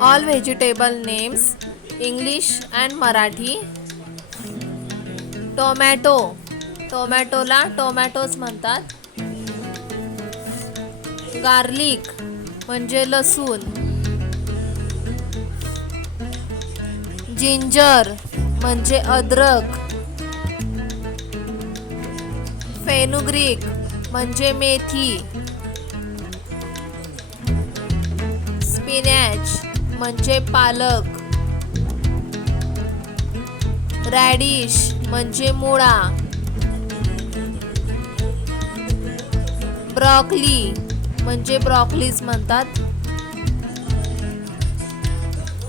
All vegetable names English and Marathi. Tomato, टोमॅटोला tomatoes म्हणतात. Garlic म्हणजे लसूण. जिंजर म्हणजे अद्रक. फेनुग्रीक म्हणजे मेथी. स्पिनॅच म्हणजे पालक. रॅडिश म्हणजे मुळा. ब्रॉकली म्हणजे ब्रॉकलीज म्हणतात.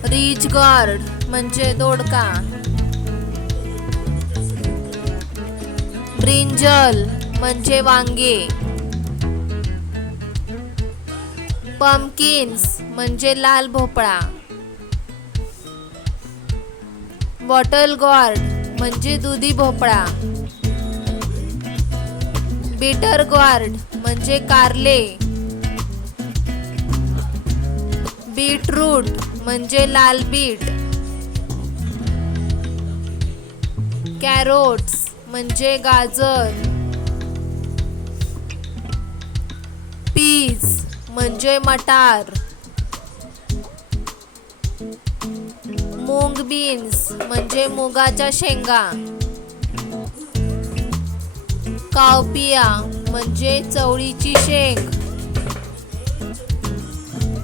रिच गार्ड म्हणजे दोडका. ब्रिंजल म्हणजे वांगे. पम्किन्स म्हणजे लाल भोपळा. बॉटल गॉर्ड म्हणजे दुधी भोपळा. बिटर गॉर्ड म्हणजे कारले. बीटरूट म्हणजे लाल बीट. कॅरोट्स म्हणजे गाजर. पीज म्हणजे मटार. मूंग बीन्स म्हणजे मुगाच्या शेंगा. कावपिया म्हणजे चवळीची शेंग.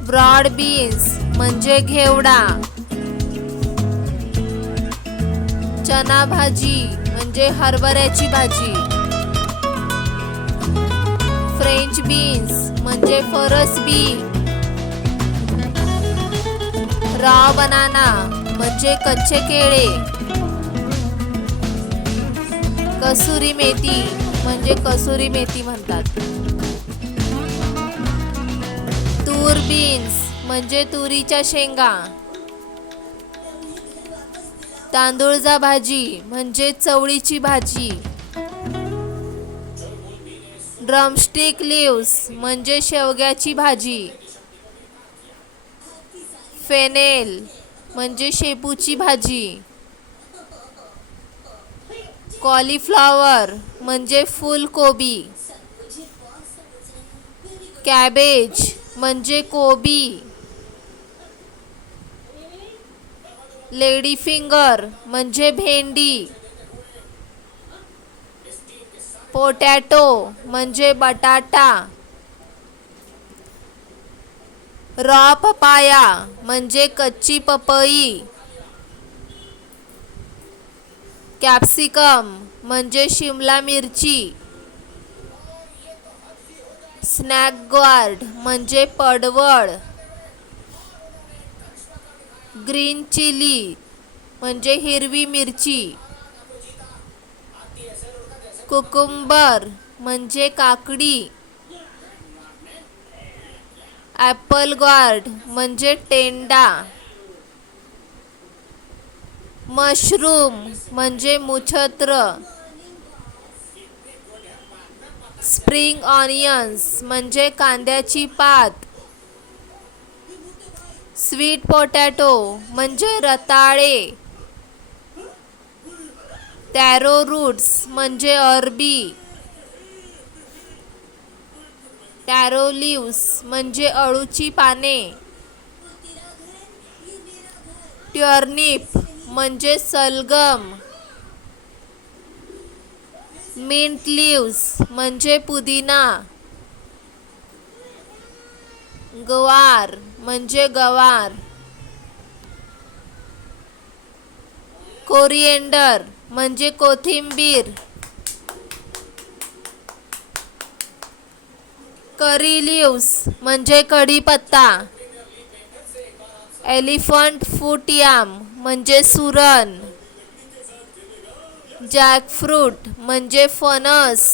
ब्रॉड बीन्स म्हणजे घेवडा. चना भाजी म्हणजे हरभऱ्याची भाजी. फ्रेंच बीन्स म्हणजे फरसबी. रॉ बनाना म्हणजे कच्चे केळे. कसुरी मेथी म्हणजे कसुरी मेथी म्हणतात. तूर बीन्स म्हणजे तुरीच्या शेंगा. तांदूळजा भाजी म्हणजे चवळीची भाजी. ड्रमस्टिक लीव्स म्हणजे शेवग्याची भाजी. फेनेल म्हणजे शेपूची भाजी. कॉलीफ्लॉवर म्हणजे फुलकोबी. कॅबेज म्हणजे कोबी. लेडी फिंगर म्हणजे भेंडी. पोटॅटो म्हणजे बटाटा. रॉ पपाया म्हणजे कच्ची पपई. कॅप्सिकम म्हणजे शिमला मिरची. स्नॅक गार्ड म्हणजे पडवळ. ग्रीन चिली म्हणजे हिरवी मिरची. कुकुंबर म्हणजे काकडी. ॲपल गार्ड म्हणजे टेंडा. मशरूम म्हणजे मुछत्र. स्प्रिंग ऑनियन्स म्हणजे कांद्याची पात. स्वीट पोटॅटो म्हणजे रताळे. टॅरो रूट्स म्हणजे अरबी. टॅरो लीव्स म्हणजे अळूची पाने. ट्युर्निप म्हणजे सलगम. मिंट लीव्स म्हणजे पुदिना. गवार म्हणजे गवार. कोरिएंडर म्हणजे कोथिंबीर. करी लीव्स म्हणजे कढीपत्ता. एलिफंट फूट याम म्हणजे सुरण. जॅकफ्रूट म्हणजे फणस.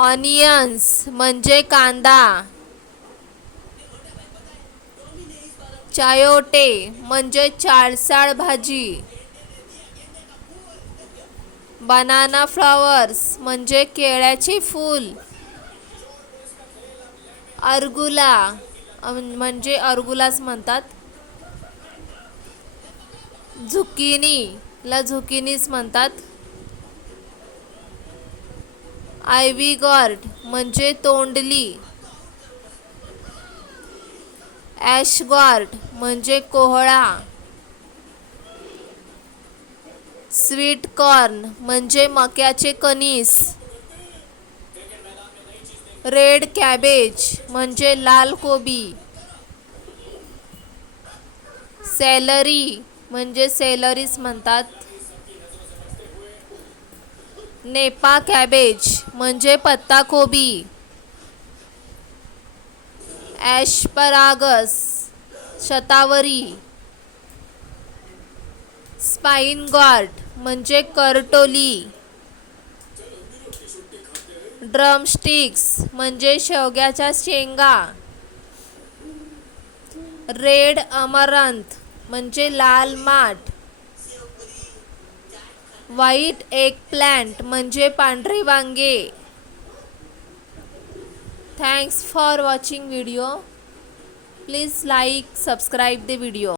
ऑनियन्स म्हणजे कांदा. चायोटे म्हणजे चाळसाळ भाजी. बनाना फ्लॉवर्स म्हणजे केळ्याचे फूल. अर्गुला म्हणजे अर्गुलाच म्हणतात. झुकिनीला झुकिनीच म्हणतात. आयव्ही गॉर्ड म्हणजे तोंडली. ॲशगॉर्ड म्हणजे कोहळा. स्वीट कॉर्न म्हणजे मक्याचे कणीस. रेड कॅबेज म्हणजे लाल कोबी. सॅलरी म्हणजे सेलरीच म्हणतात. नेपा कॅबेज म्हणजे पत्ताकोबी. ॲशपरागस शतावरी. स्पाइन गॉर्ड म्हणजे करटोली. ड्रमस्टिक्स म्हणजे शेवग्याच्या शेंगा. रेड अमरंथ म्हणजे लाल माठ. व्हाईट एगप्लांट म्हणजे पांढरे वांगे. Thanks for watching video. Please like subscribe the video.